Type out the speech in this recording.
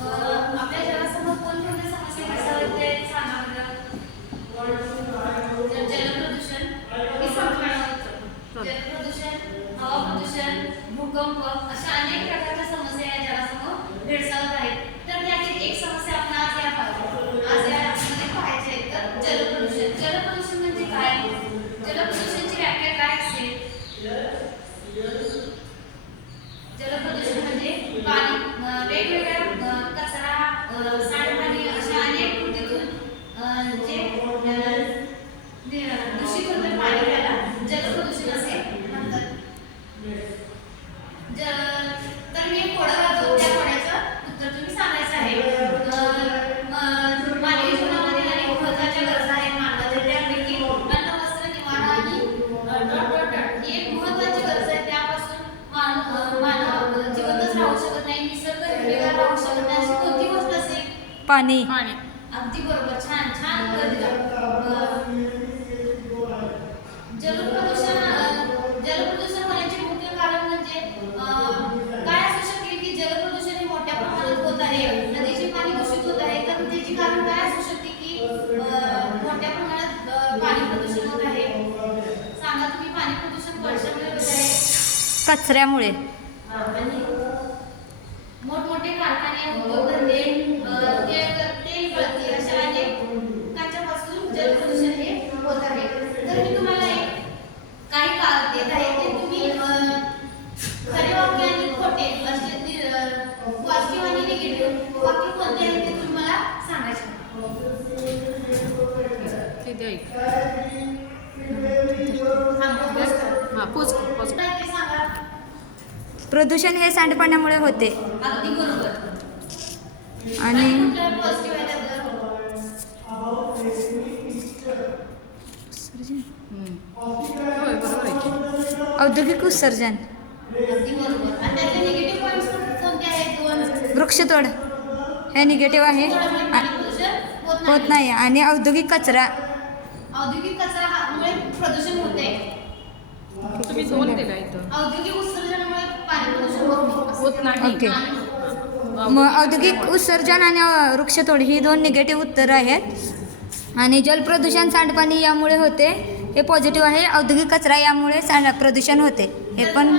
आपल्या जगासमोर कोणकोणत्या समस्या भेडसावत आहेत सांगा बरं. जलप्रदूषण, मी सांगणार जलप्रदूषण, हवा प्रदूषण, भूकंप अशा अनेक प्रकारच्या समस्या या जगासमोर भेडसावत आहेत. तर त्यातील एक समस्या आपण आज यामध्ये पाहायची आहे. तर जलप्रदूषण. जलप्रदूषण म्हणजे काय? जलप्रदूषणाची व्याख्या काय असेल? जलप्रदूषण म्हणजे पाणी वेगवेगळ्या कचरा, सांडपाणी अशा अनेक कृतीतून जे दूषित होते पाणी त्याला जलप्रदूषण असे म्हणतात. तर मी एक कोडा वाचतो, त्या कोड्याचं उत्तर तुम्ही सांगायचं आहे. मानवी जीवनामध्ये अनेक महत्त्वाच्या गरजा आहेत मानवाच्या, त्यापैकी अन्न, वस्त्र, निवारा आणि ही एक महत्त्वाची गरज आहे. त्यापासून मानव जिवंतच राहू शकत नाही, निसर्ग हिरवेगार राहू शकत नाही. अशी कोणती गोष्ट असेल? पाणी. अगदी बरोबर. छान छान उत्तर दिलं. जलप्रदूषण होण्याचे मुख्य कारण म्हणजे काय असू शकेल? की जलप्रदूषण हे मोठ्या प्रमाणात होत आहे. नदीचे पाणी दूषित होत आहे, तर त्याचे कारण काय असू शकते? की मोठ्या प्रमाणात पाणी प्रदूषण होत आहे. सांगा तुम्ही. पाणी प्रदूषण कशामुळे होत आहे? कचऱ्यामुळे. आणि मोठमोठे कारखाने, उद्योगधंदे, तेल गळती अशा अनेक कारणांपासून जलप्रदूषण हे होत आहे. तर मी तुम्हाला काही कारण देत आहे, ते तुम्ही खरे वाक्य आणि खोटे असे पॉझिटिव्ह आणि निगेटिव्ह वाक्य कोणते आहेत ते तुम्ही मला सांगायचे. सांगा. प्रदूषण हे सांडपाण्यामुळे होते. अगदी बरोबर. आणि पॉझिटिव्ह आहे त्यातलं. औद्योगिक उत्सर्जन. अगदी बरोबर. आणि त्यातले निगेटिव्ह पॉईंट्स कोणते आहेत? दोन. वृक्षतोड हे निगेटिव्ह आहे, होत नाही. आणि औद्योगिक कचरा. औद्योगिक कचरामुळे प्रदूषण होते. तुम्ही दोन दिला इथं. औद्योगिक उत्सर्जनामुळे पाणी प्रदूषण होत नाही. ओके. मग औद्योगिक उत्सर्जन आणि वृक्षतोड ही दोन निगेटिव्ह उत्तरं आहेत. आणि जलप्रदूषण सांडपाणी यामुळे होते, हे पॉझिटिव्ह आहे. औद्योगिक कचरा यामुळे प्रदूषण होते, हे पण